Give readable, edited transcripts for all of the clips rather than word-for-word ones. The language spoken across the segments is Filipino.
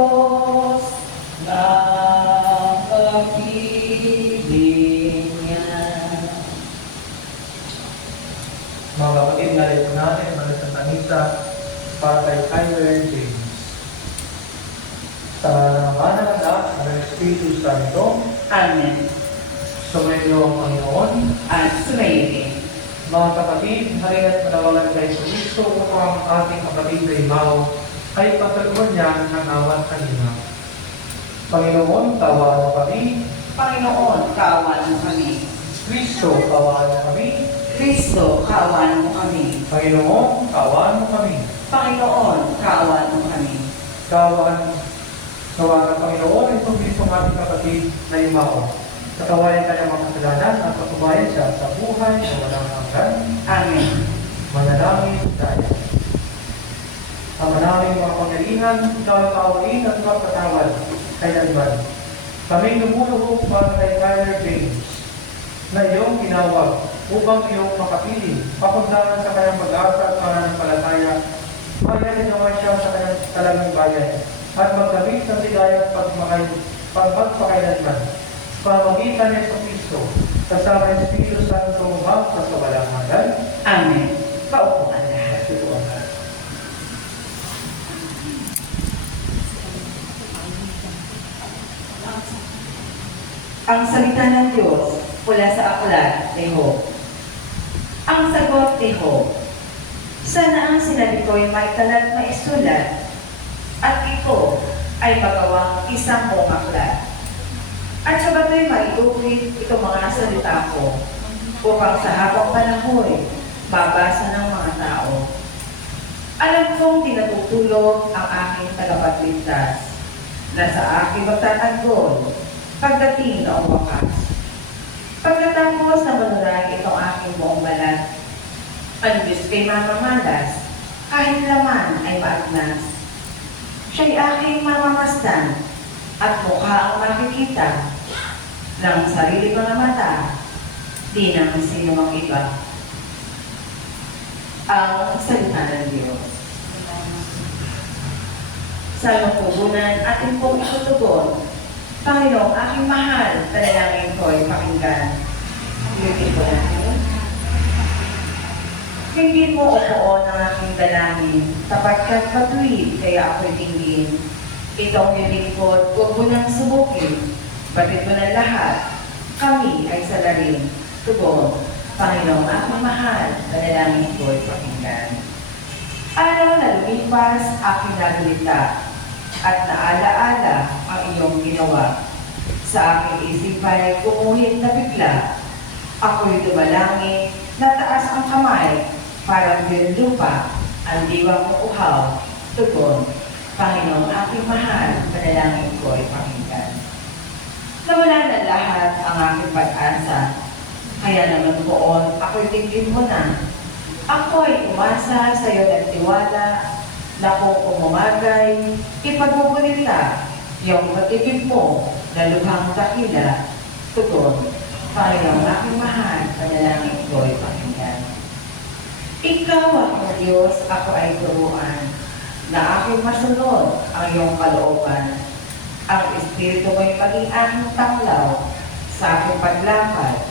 Diyos na kapiling niya. Mga kapatid, nalito natin mga Santa Misa para kay Kyler James. Sa ngalan ng Anak at ng Espiritu Santo, Amen. sumayo ang Panginoon. At sumayin. Mga kapatid, halina't manawagan kay Kristo upang ang ating kapatid na Imaw ay pagkaluan niya ng awat kanina. Panginoon, tawaan mo kami. Panginoon, kaawaan mo kami. Kristo, tawaan mo kami. Kristo, kaawaan mo kami. Panginoon, tawaan mo kami. Panginoon, kaawaan mo kami. Tawaan ng Panginoon itong bilis ng ating kapatid na Imaw. Katawayan ka ng mga kasalanan at patubayan siya sa buhay na walang hanggan. Amen. Manalangin tayo. Ang manaming mga pangyarihan, ikaw ang kaawin at magpatawad kailanman. Kaming lumuluhog para kay Kyler James na iyong ginawag upang iyong makapiling, papuntahan sa kanyang pag-asa at pananampalataya, mayanin naman siya sa kanyang talagang bayan at magkamit sa sigayang pagpapakailanman. Pamagitan niya sa Kristo, kasama ng Espiritu Santo sa walang hanggan. Amen. Paupo ang lahat. Ang salita ng Diyos mula sa aklat ni Job. Ang sagot ni Job, sana ang sinabi ko ay maitalat maisulat at ito ay magawang isang buong aklat. At sa bato'y maiuwit itong mga salita ko upang sa habang panahon mabasa ng mga tao. Alam kong tinatutulog ang aking tagapagligtas na sa aking magtatanggol pagdating ng wakas. Pagkatapos na manuray itong aking buong balat, ang Diyos kay mamamalas, kahit laman ay maagnas. Siya'y aking mamamasdan at mukha ang makikita ng sarili mga mata, di naman sino mang iba. Ang salita ng Diyos. Sa lungkubunan atin pong itutugon, Panginoong aking mahal, panalangin ko ay pakinggan. Ulitin ko natin. Hindi mo opoon ang aking dalangin, sapagkat matuwid kaya ako'y tingin. Itong nilingkod, huwag mo nang subukin. Batid mo ng lahat, kami ay salarin. Tugon, Panginoong aking mahal, panalangin ko ay pakinggan. Araw na lumipas, aking nalulita, at naalaala ang iyong ginawa. Sa aking isipan ay kumuhit na bigla. Ako'y dumalangin, nataas ang kamay, parang din lupa, ang diwa ko uhaw. Tugon, Panginoong aking mahal, panalangin ko ay pakinggan. Nawala na lahat ang aking pag-asa, kaya naman poon ako'y tingin mo na. Ako'y umasa sa iyo ng tiwala, na kung umamagay, ipagbuburita yung pag-ibig mo na lubhang dakila. Tugon, Panginoong aking mahal, panalangin ko ay pakinggan. Ikaw ang Diyos, ako ay turuan, na aking masunod ang iyong kalooban. Ang Espiritu mo'y maging aking taklaw sa aking paglakad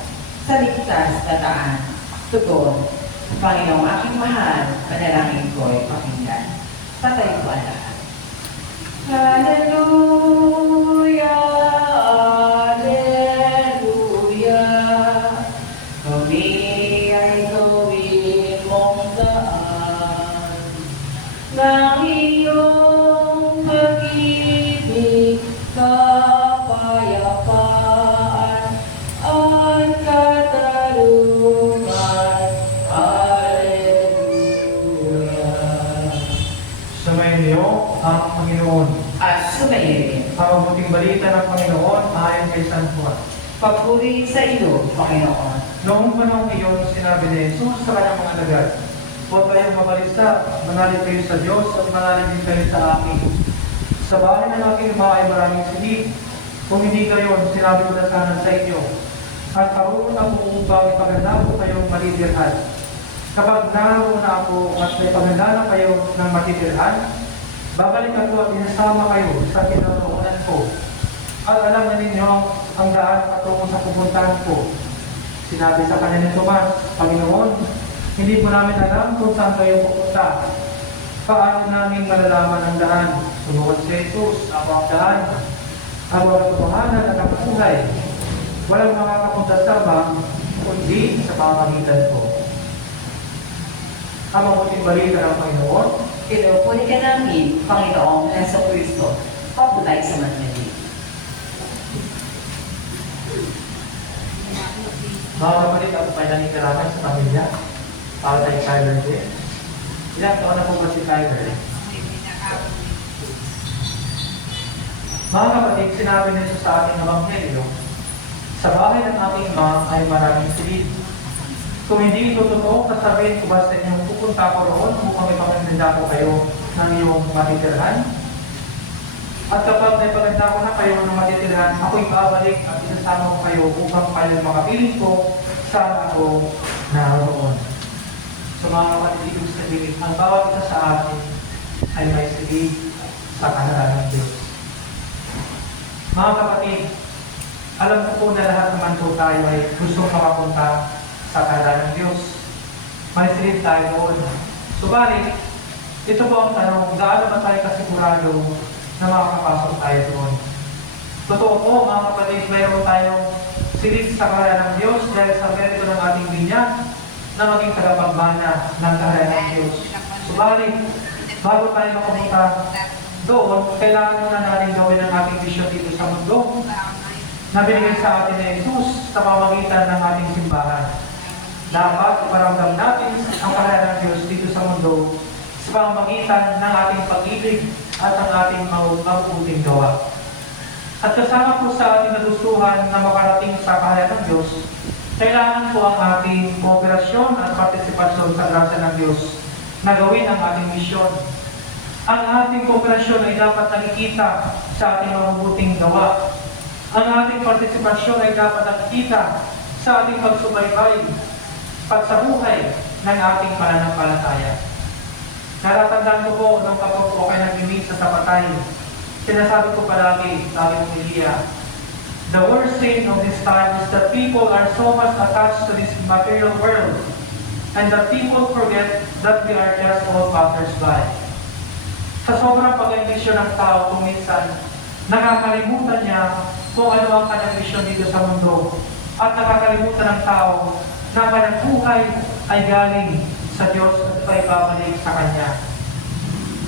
sa ligtas na daan. Tugon, Panginoong aking mahal, panalangin ko ay pakinggan. Tatay ko ang lahat. Hallelujah, Hallelujah. Kami ay gawin mong daan ng iyong pag-ibig, kapayapaan at katarungan. Hallelujah. Sumayin niyo ang Panginoon. At sumayin. Ang mabuting balita ng Panginoon ayon kay San Juan. Papuri sa iyo, Panginoon. Noong panahon iyon, sinabi ni Jesus sa kanyang mga alagad, huwag kayong mabalisa, manalig kayo sa Diyos at manalig din kayo sa akin. Sa bahay ng aking ama ay maraming silid. Kung hindi kayo, sinabi ko na sana sa inyo. At karoon ako upang ipaganda ko kayong matitirhan. Kapag naroon na ako at may paganda na kayo ng matitirhan, Babalik ako at inasama kayo sa kinaroonan ko. At alam na ninyo ang daan patungo sa pupuntahan ko. Sinabi sa kanya ni Tomas, Panginoon, hindi po namin alam kung saan kayo pupunta. Paano namin malalaman ang daan? Sumunod si Jesus, ako ang daan. Ako ang katotohanan at ang buhay. Walang makakapunta sa Ama, kundi sa pamamagitan ko. Ang mabuting balita ng Panginoon, Pinupuli ka namin, Panginoong Jesucristo. Papo tayo sa manyalig. mga kapatid, ako pa ilang ikaraman sa pamilya. Para kay Kyler din. Ilang taon na po ba si Kyler? Mga kapatid, sinabi nito sa ating Ebanghelyo, sa bahay ng aking ma ay maraming silid. Kung hindi ito totoo, sasabihin ko ba sa inyo, pupunta ko roon upang may pamaganda ko kayo ng iyong matitirhan? At kapag may paganda ko na kayo ng matitirhan, ako'y babalik at isasama ko kayo upang kayo makapiling ko saan ako naroon. So mga kapatid, ibig sabihin, ang bawat isa sa atin ay may silid sa kanan ng Diyos. Mga kapatid, alam ko po na lahat naman po tayo ay gustong makapunta sa kanan ng Diyos. May silid tayo doon. Subalit, ito po ang tanong, gaano ba tayo kasigurado na makakapasok tayo doon? Totoo po mga kapatid, mayroon tayong silid sa kanan ng Diyos dahil sa merito ng ating binyag na maging tagapagmana ng kanan ng Diyos. Subalit, bago tayo makapunta doon, kailangan muna natin gawin ang ating misyon dito sa mundo na binigay sa atin ni Jesus sa pamamagitan ng ating simbahan. Dapat iparamdam natin ang kahanan ng Diyos dito sa mundo sa pamamagitan ng ating pag-ibig at ang ating mabubuting gawa. At kasama po sa ating nagustuhan na makarating sa kahanan ng Diyos, kailangan po ang ating kooperasyon at partisipasyon sa grasya ng Diyos na gawin ang ating misyon. Ang ating kooperasyon ay dapat nakikita sa ating mabubuting gawa. Ang ating partisipasyon ay dapat nakikita sa ating pagsubaybay, pagsabuhay ng ating pananampalataya. Natatandaan ko po nung kapag po kayo nag-imisa sa patay, sinasabi ko palagi, sabi ko Elia, the worst thing of this time is that people are so much attached to this material world and that people forget that we are just all passers-by. Sa sobrang pag-ambisyon ng tao kung minsan, nakakalimutan niya kung ano ang kanyang misyon dito sa mundo at nakakalimutan ng tao na ang kanyang buhay ay galing sa Diyos at ito'y babalik sa Kanya.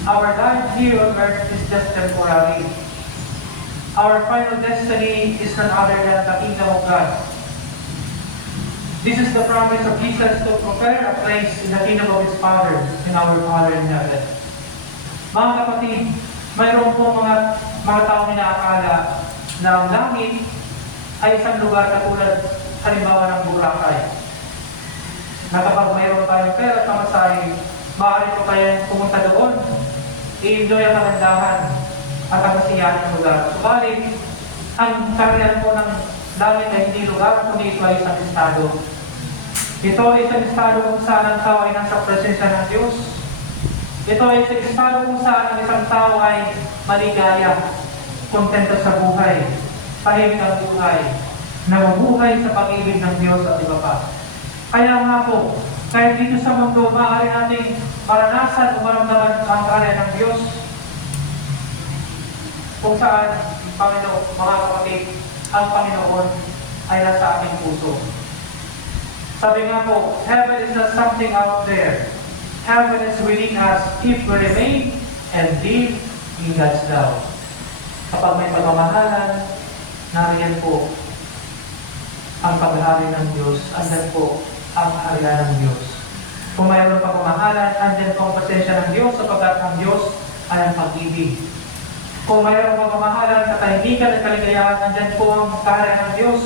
Our life here on earth is just temporary. Our final destiny is none other than the kingdom of God. This is the promise of Jesus to prepare a place in the kingdom of His Father, in our Father in heaven. Mga kapatid, mayroon po mga taong inaakala na ang langit ay isang lugar katulad halimbawa ng Boracay. Na kapag mayroon tayong pera sa masahe, maaari po tayo pumunta doon, i-enjoy ang kagandahan at ang kasiyahan ng lugar. Subalit, ang karamihan po ng langit ay hindi lugar, kundi ito ay isang estado. Ito ay isang estado kung saan ang tao ay nasa presensya ng Diyos. Ito ay isang estado kung saan ang isang tao ay maligaya, kontento sa buhay, tahimik ang buhay, na mabuhay sa pag-ibig ng Diyos at iba pa. Kaya nga po, kahit dito sa mundo, maaari nating maranasan o maramdaman ang kahanan ng Diyos kung saan, Panginoon, mga kapatid, ang Panginoon ay nasa ating puso. Sabi nga po, heaven is not something out there. Heaven is within us if we remain and live in God's love. Kapag may pagmamahalan, nariyan po ang paghahari ng Diyos, andyan po ang kaharian ng Diyos. Kung mayroon pagmamahalan, andyan po ang pasensya ng Diyos sapagkat ang Diyos ay ang pag-ibig. Kung mayroon pagmamahalan, katahimikan at kaligayahan, andyan po ang kaharian ng Diyos.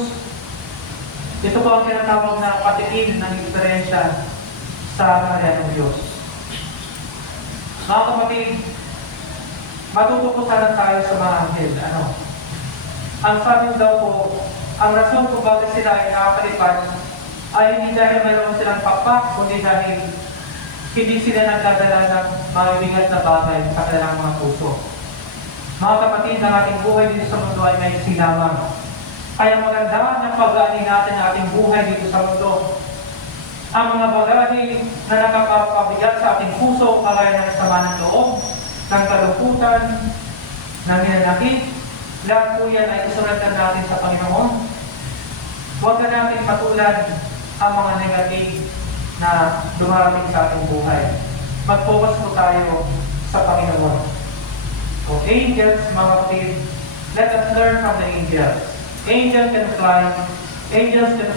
Ito po ang tinatawag na patikim ng eksperyensya sa kaharian ng Diyos. Mga kapatid, matuto po sana tayo sa mga anghel. Ang sabi daw po, ang rason kung bakit sila ay nakakalipad ay hindi dahil mayroon silang pakpak, kundi dahil Hindi sila nagdadala ng mabibigat na bagay sa kanilang mga puso. Mga kapatid, ang ating buhay dito sa mundo ay may lamang. Kaya maganda na pag-aani natin ang ating buhay dito sa mundo. Ang mga bagay na nakakapabigat sa ating puso, kagaya ng sama ng loob, ng kalungkutan, ng hinanakit, lahat po yan ay isuratan natin sa Panginoon. Huwag na natin patulan ang mga negative na dumarating sa ating buhay. Mag-focus po tayo sa Panginoon. O angels, mga kapatid, let us learn from the angels. Angels can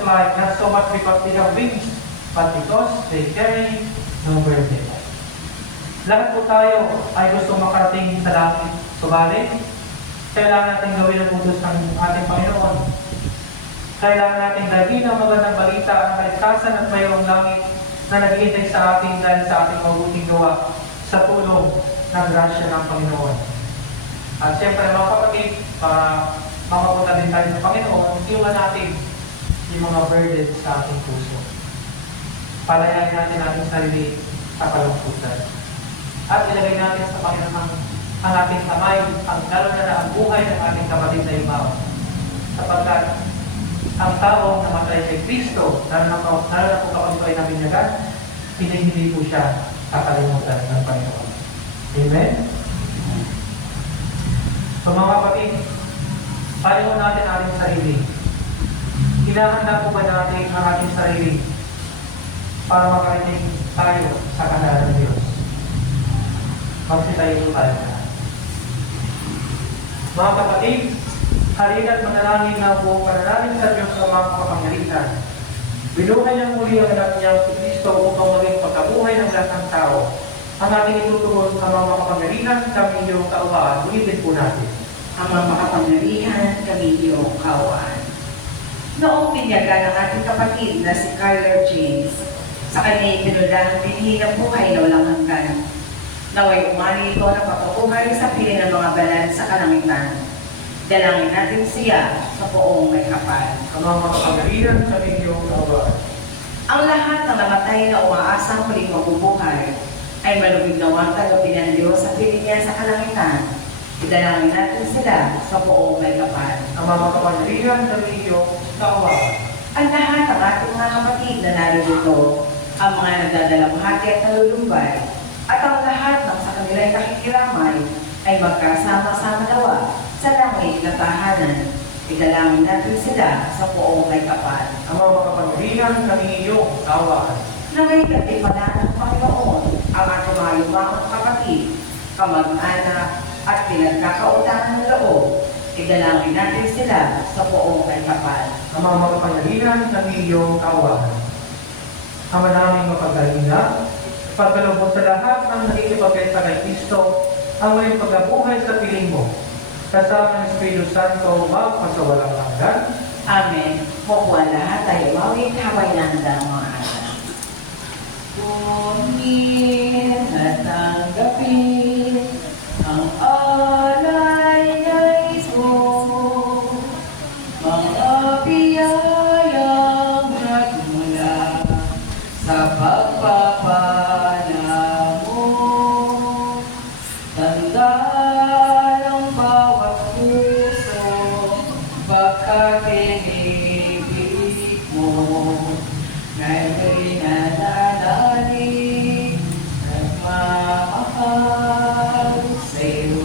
fly not so much because they have wings, but because they carry no burden. Lahat po tayo ay gusto makarating sa langit. Subalit, kailangan natin gawin ang utos ng ating Panginoon. Kailangan natin dalhin ang magandang balita, ang kaligtasan at mayroong langit na naghihintay sa atin dahil sa ating mabuting gawa sa tulong ng grasya ng Panginoon. At siyempre mga kapatid, para makapunta din tayo sa Panginoon, iwan natin yung mga burden sa ating puso. Palayain natin ating sarili sa kalungkutan. At ilagay natin sa Panginoon ang ating kamay, lalo na ang buhay ng ating kapatid na ibaw. Sapagkat ang taong namatay kay Kristo, lalo na po kapag ito ay nabinyagan, hindi po siya kakalimutan ng Panginoon. Amen? So mga kapatid, pareho natin ating sarili. Hinahanda po ba natin ang ating sarili para makarating tayo sa kaharian ng Diyos? Magsitayo po tayo. Mga kapatid, halina't manalangin na buong panalangin sa Diyos sa mga kapangyarihan. Binuhay niyang muli ang anak niyang si Kristo upang maging pagkabuhay ng lahat ng tao. Ang ating itutugon sa mga kapangyarihan, kami iyong kaawaan. Ulitin po natin. Ang mga makapangyarihan, kami iyong kaawaan. Noong pinyagan ng ating kapatid na si Carler James, sa kanya'y pinulang binhi ng buhay na walang hanggan. Naway umani ito na pagkabuhay sa piling ng mga banal sa kalangitan. Dalangin natin siya sa poong may kapal. Ang mga makapangyarihan, kami iyong kaawaan. Ang lahat ng namatay na umaasang muling mabubuhay ay malubig na ang tanggapin ng Diyos sa piling niya sa kalangitan. Idalangin natin sila sa poong may kapal. Ang mga makapangyarihan, kami iyong kaawaan. Ang lahat ng ating mga kapatid na narito, ang mga nagdadalamhati at nalulumbay, at ang lahat ng sa kanilang kakikiramay ay magkasama-sama nawa sa langit na tahanan. Idalangin natin sila sa poong may kapal. Ang mga makapangyarihan, kami iyong kaawaan. Naway katipanan ng Panginoon ang ating mga lumang kapatid, kamag-anak at pinagkakautangan ng loob. Idalangin natin sila sa poong may kapal. Ang mga makapangyarihan, kami iyong kaawaan. Ang manaming mapagdalina, pagkalubot sa lahat ng nakikipagkita kay Kristo, ang may pagkabuhay sa piling mo. Kasama ng Espiritu Santo, magpasawalang hanggan. Amen. Mabuhan lahat tayo mawin habang nanda ang mga anak. Kunin at tanggapin ang alay na Isus, mga biyayang nagmula sa pagpapala mo. Tanda ng bawat puso, baka tinibig mo, ngayon'y nananalig, nagmamahal sa'yo.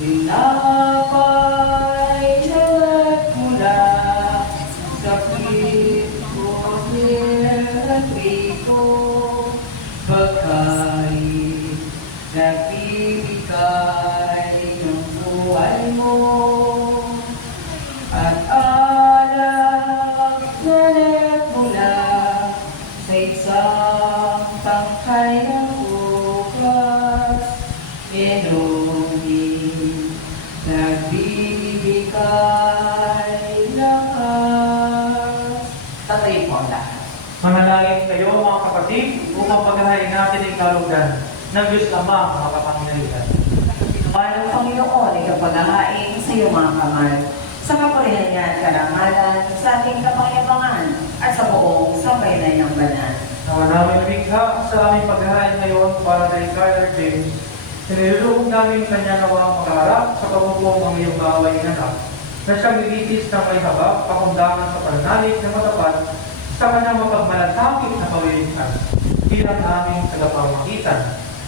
Tinapay na nagmula sa pito at rito, pagkain nagbibigay ng buhay mo, at alak na nagmula sa isang tangkay ng bukas, inumin, nagbibigay lakas. Tatayo po ang lakas. Manalangin kayo mga kapatid upang paghahain natin ang kalugdan ng Diyos Ama, mga kapangyarihan. Para ng Panginoon ay kapaghahain sa iyong mga kamay, sa kapurihan niya at karangalan, sa ating kapangyarihan at sa buong sabay na niyang banal. Ang Ama namin lumikha sa aming paghahain ngayon para kay Carter James, nilulubog namin kanya nawang makaharap sa pagbubuong ang iyong maaway na anak, na siyang nilitis ng may habag, pakundangan sa pananalig na matapat sa kanyang mapagmalasakit na kawiligtas, bilang aming tagapamagitan,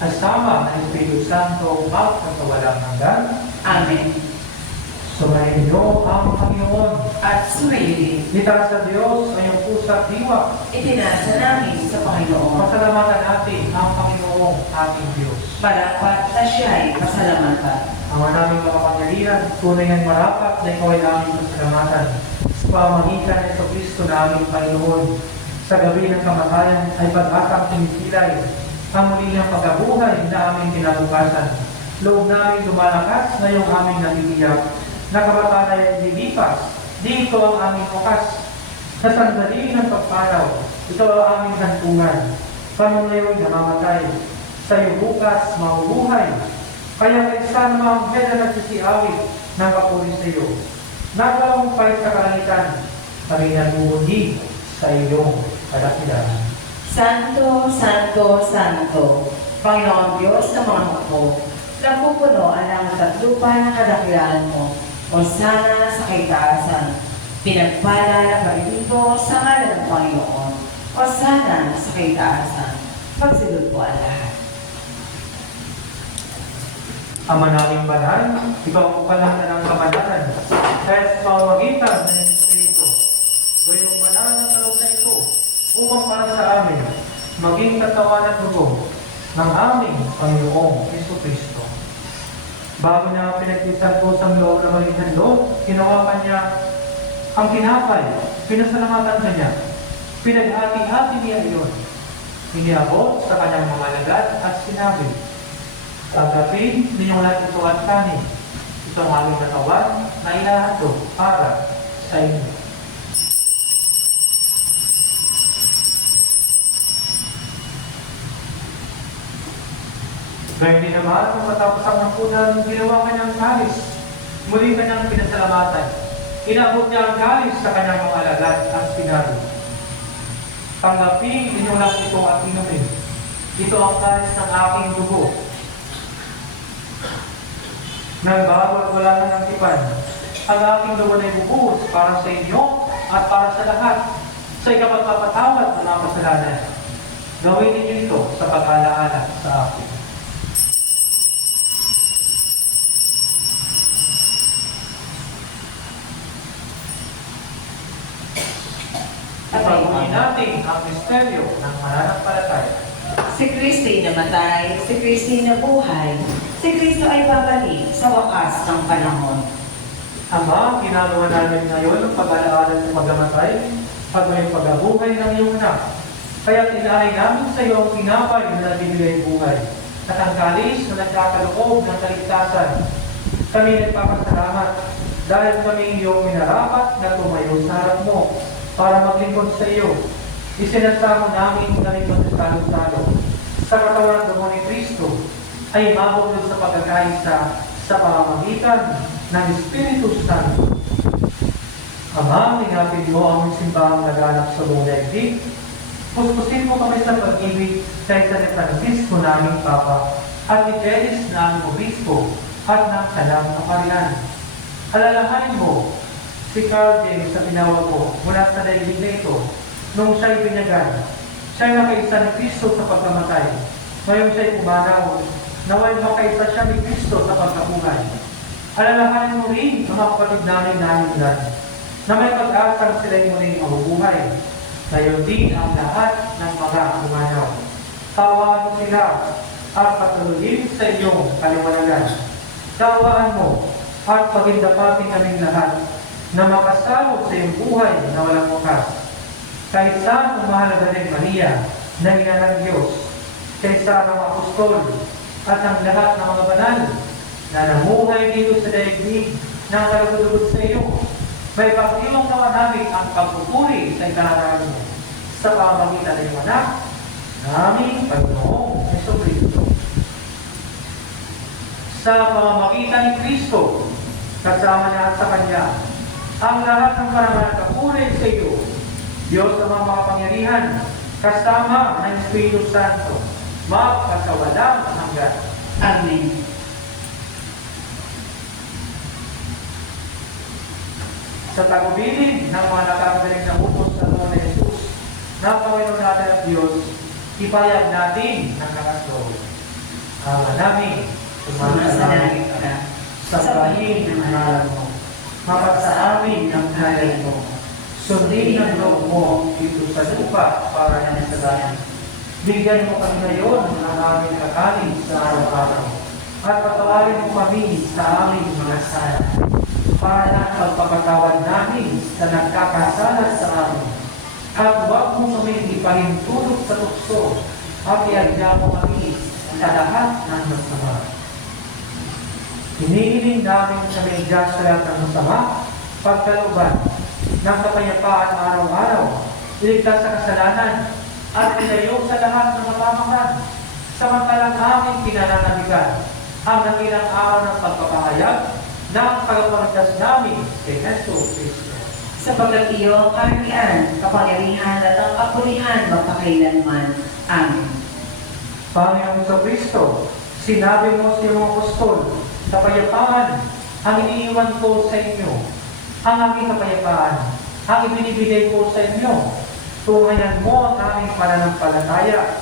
kasama ng Espiritu Santo at sa walang hanggan. Amen. Sumayin niyo ang Panginoon. At sumili, Itaas sa Diyos ang iyong pusa at diwa. itinasa namin sa Panginoon. Pasalamatan natin ang Panginoong ating Diyos. Marapat na siya'y pasalamatan. Ang naming makapangyarihan, tunay ang marapat na ikaw ay aming pasalamatan. Sa pamamagitan ng Kristo na aming Panginoon, sa gabi ng kamatayan ay pag-asang tumitilay, ang muli ng pagkabuhay na aming kinabukasan. Loob namin lumalakas na yung aming nabibigyan, na kabataan ay lilipas, dito ang aming wakas. Sa sandali ng pagparaw, ito ang aming hantungan. Paano ngayon namamatay? Sa iyo bukas, mahubuhay. Kaya kaisa na mga anghel na nagsisiawit ng papuri sa iyo. Nagalamumpay sa kalangitan, kami nagmumundi sa iyong kadakilaan. Santo, Santo, Santo, Panginoon Diyos ng mga hukbo, napupuno ang langit at lupa ng kadakilaan mo, o sana sa kaitaasan. Pinagpala na pag-ibig sa ngalan ng Panginoon, o sana sa kaitaasan. Magsilod po ang lahat. Ama naming banal, ikaw ang palatan ng kabanalan, kahit sa pamamagitan ng Espiritu. Gawin mong banal ng kaloob na ito, upang para sa amin, maging katawan at dugo ng aming Panginoong Jesucristo. Bago niya pinagtisan po sa loob na maging handog, hinawakan niya ang tinapay, pinasalamatan niya, pinaghati-hati niya iyon. Iniabot sa kanyang mga alagad at sinabi, "Tanggapin ninyong lahat ito at kanin. Ito ang aming katawan na inahandog para sa inyo." Gayun din naman, kung matapos ang napunan, ginawa kanyang kalis. Muli kanyang pinasalamatan. Inabot niya ang kalis sa kanyang mga alagad at sinabi, "Tanggapin ninyong lahat ito at inumin. Ito ang kalis ng aking dugo. Nang bago at wala na ng tipan, ang aking dugo na ibubuhos para sa inyo at para sa lahat, sa ikapagpapatawad ng mga kasalanan. Gawin ninyo ito sa pag-alaala sa akin." Pagpapagawin natin ang misteryo ng mananampalataya. Si Kristo'y namatay, si Kristo'y nabuhay, si Kristo ay babalik sa wakas ng panahon. Ama, ginagawa namin ngayon ang pag-alaala sa pagkamatay at may pagkabuhay ng iyong anak. Kaya tinalay namin sa iyo ang tinapay na nagbibigay buhay at ang kalis na nagkakaloob ng kaligtasan. Kami nagpapasalamat dahil kami iyong minarapat na tumayo sa harap mo para maglingkod sa iyo. Isinasamo namin kami magsasalo-salo sa katawan ng ni Kristo ay mabuklod sa pagkakaisa sa pamamagitan ng Espiritu Santo. Ama, ingapin mo ang simbahang naganap sa buong daigdig. Puspusin mo kami sa pag-ibig kay San Francisco naming Papa at ni Jelis na aming Obispo at ng Salang Kaparian. Alalahanin mo si Carl James sa tinawag ko mula sa daigdig na ito nung siya'y binyagan. Siya'y nakaisa ni Kristo sa pagkamatay. Ngayon siya'y pumanaw. Naway makaisa siya ni Kristo sa pagkabuhay. Alalahanin mo rin ang mga kapatid namin nahinlan na may pag-asang sila'y muling mabubuhay. Ngayon din ang lahat ng mga pumanaw. Tawaan mo sila at patuloyin sa iyong kaliwanagan. Tawaan mo at pagindapatin kaming lahat na makasalo sa iyong buhay na walang wakas. Kahit saan ang mahalaga ng Maria na ina ng Diyos, kaysa ang mga apostol at ang lahat ng mga banal na namuhay dito sa daigdig na kalugod sa iyo, may pag-iwang naman namin ang pagpupuri sa ikararan mo sa pamamagitan ng iyong anak, naming Panginoong Jesucristo. Sa pamamagitan ni Kristo, kasama niya sa Kanya, ang lahat ng parangal at kapuri sa iyo, Diyos na mga makapangyarihan, kasama ng Espiritu Santo, magpasawalang hanggan. Amen. Sa tagubilin ng mga nakagaling na upos sa Lord na Jesus, ng Panginoon natin at Diyos, ipayag natin ang kakaslo. Ama namin, sumasalangit ka, sabahin ang ngalan mo, mapagsa amin ang ngalan mo, sundin ang loob mo dito sa lupa para ng sa langit. Bigyan mo kami ngayon ng aming kakanin sa araw-araw, at patawarin mo kami sa aming mga sala, para ng pagpapatawad namin sa nagkakasala sa amin. At huwag mo kami ipahintulot sa tukso, at iadya mo kami sa lahat ng masama. Hinihiling namin sa medyas sa lahat ng masama, pagkalooban ng kapayapaan araw-araw, iligtas sa kasalanan, at ilayo sa lahat ng mapamakan, samantalang aming pinananabigan ang nakilang araw ng pagpapahayag ng pagpapaligtas namin kay Heso Kristo. Sapagkat iyo ang kaharian, kapangyarihan at ang kapulihan magpakailanman. Amen. Panginoon sa Kristo, sinabi mo sa iyong apostol, kapayapaan ang iniiwan ko sa inyo, ang aking kapayapaan, ang ibinibigay ko sa inyo. Tungayan mo ang aming pananampalataya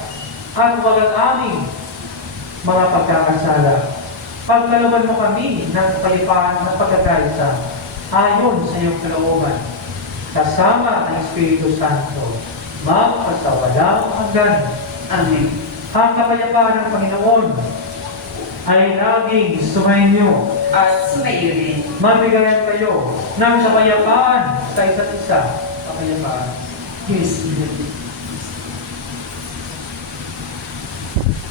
at huwag ang aming mga pagkakasala. Pagkalooban mo kami ng kapayapaan at pagkakaisa ayon sa iyong kalooban, kasama ang Espiritu Santo, magpasawalang hanggan. Amen. Ang kapayapaan ng Panginoon ay laging sumainyo. At sumayo rin. Mabigayan kayo ng kapayapaan sa isa't isa. Kapayapaan. Yes,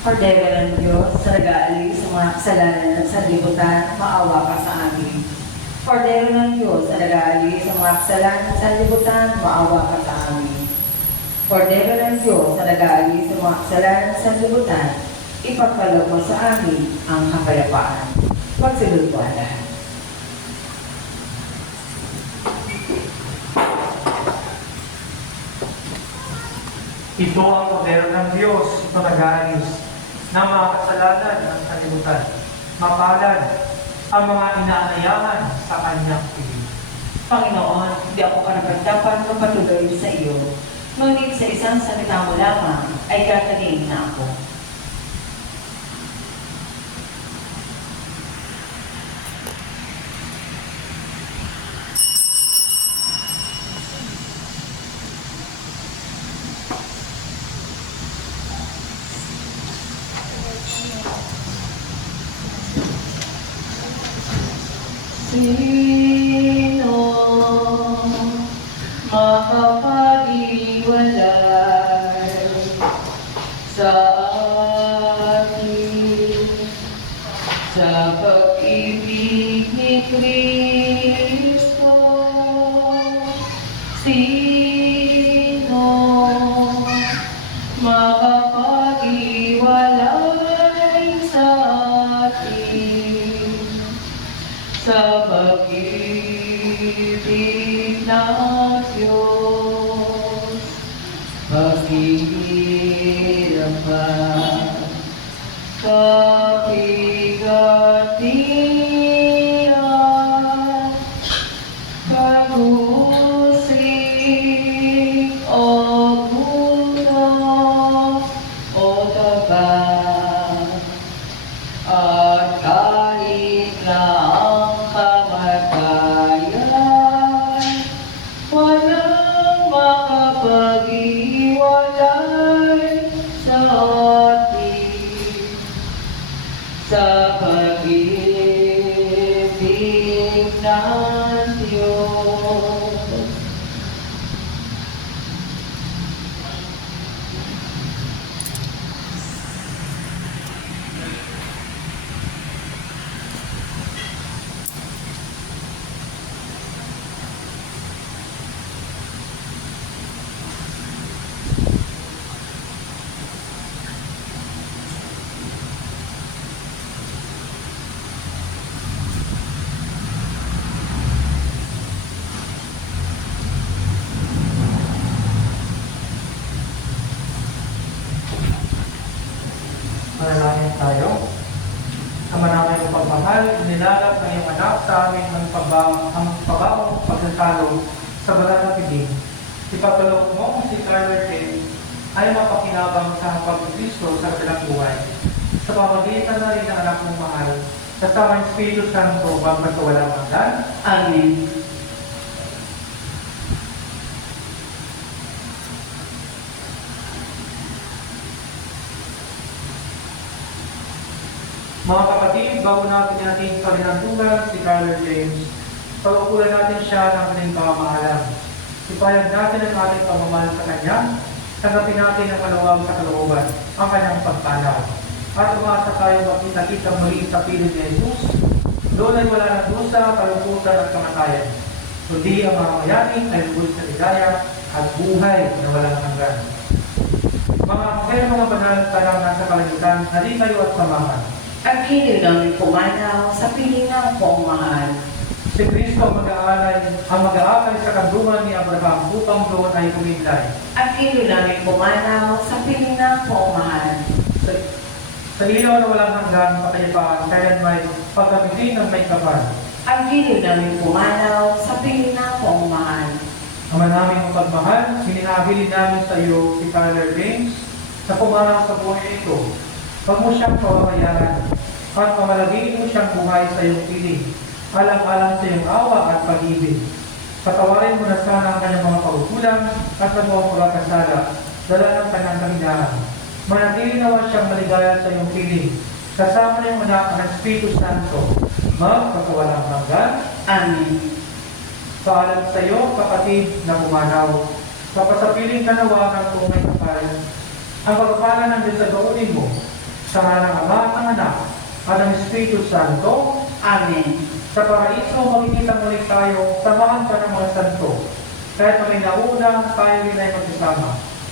Cordero ng Diyos, sa nag-aalis sa mga kasalanan ng sanlibutan, maawa ka sa amin. Cordero ng Diyos, sa nag-aalis sa mga kasalanan ng sanlibutan, maawa ka sa amin. Cordero ng Diyos, sa nag-aalis sa mga kasalanan ng sanlibutan, ipagkaloob mo sa amin ang kapayapaan. Magsulod po ang lahat. Ito ang Cordero ng Diyos, ito nag-aalis ng mga kasalanan ng sanlibutan. Mapalad ang mga inaanayahan sa kanyang piling. Panginoon, hindi ako karapat-dapat magpatuloy sa iyo. Ngunit sa isang salita mo lamang ay gagaling na ako. Sino makapag-iwalay sa akin sa pag-ibig ni Kristo? Sino makapag-iwalay sa akin sa pag-ibig ng Diyos? Paghihirap pa, kabigatian, pag-usig o gulo o tabang, at kahit na ang kamatayan, walang makapag-iwalay sa atin sa pag-ibig ng Diyos. iyong anak sa amin ang pabawang pagkatalo sa banal na piling. Ipatulong mo si Tyler J. ay mapakinabang sa hapag ni Kristo sa kanilang buhay. Sa pamamagitan na rin ng anak mong mahal, kasama ng Espiritu Santo, magpagkawalang hanggan. Amen. Mga kapatid, bago natin ating parinantungan si Tyler James, pag-ukulan natin siya ng kanyang pamamahalan. Ipayag natin ang ating pagmamahal sa Kanya, tanggapin natin ang kalawang sa kalooban, ang Kanyang pagpanaw. At umasa tayo makita-kitang muli sa piling ni Jesus, doon ay wala ng dusa, kalungkutan at kamatayan. Kundi ang mga mayani ay lubos sa ligaya at buhay na walang hanggan. Mga banal, tanang nasa kalangitan, halin kayo at samahan. Ang hiliw namin pumanaw sa piling ng poong mahal. Si Kristo ang mag-aakay sa kandungan ni Abraham upang doon ay kumilay. Ang hiliw namin pumanaw sa piling ng poong mahal. Sa ilaw na walang hanggan, kapayapaan, kaya may pagkabigay ng may kapal. Ang hiliw namin pumanaw sa piling ng poong mahal. Ama naming pagmahal, hinahabilin namin sa iyo si Tyler James na pumanaw sa buhay ito. Huwag mo siyang pamamayaran at pamalagin mo siyang buhay sa iyong piling, alang-alang sa iyong awa at pag-ibig. Patawarin mo na sana ang kanyang mga pagkukulang at ang mga pagkakasala, dala ng kanyang kahinaan. Manatili naman siyang maligaya sa iyong piling, kasama na yung anak ng Espiritu Santo, magpakawalang hanggan. Amen. Paalam sa iyo, kapatid na pumanaw, kapasapiling ka nawa ng tunay kapal, ang pagpapalan ng Diyos sa gawin mo, sa ngalan ng Ama at ng Anak at ng Espiritu Santo. Amen. Sa paraiso, makikita muli tayo, samahan ka ng mga santo. Kahit na may nauna, tayo rin ay magsasama.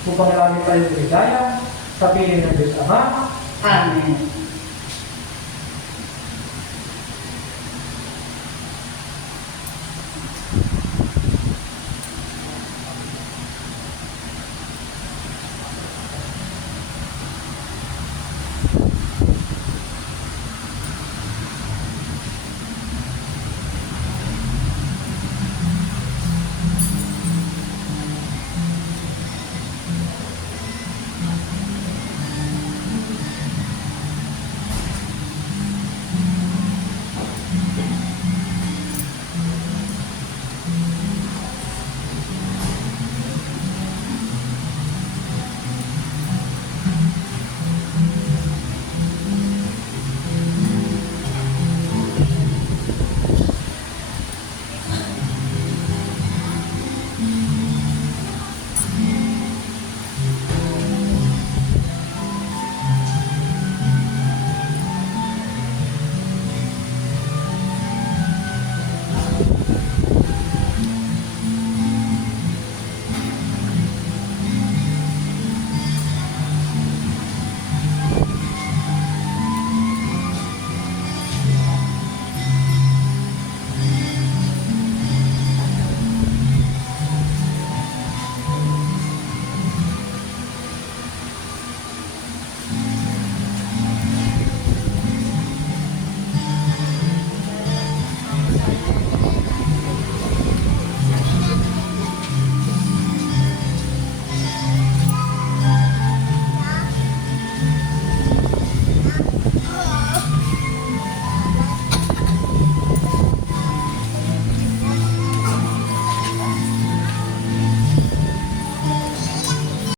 Upang marami tayo ligaya, sa piling ng Diyos Ama. Amen.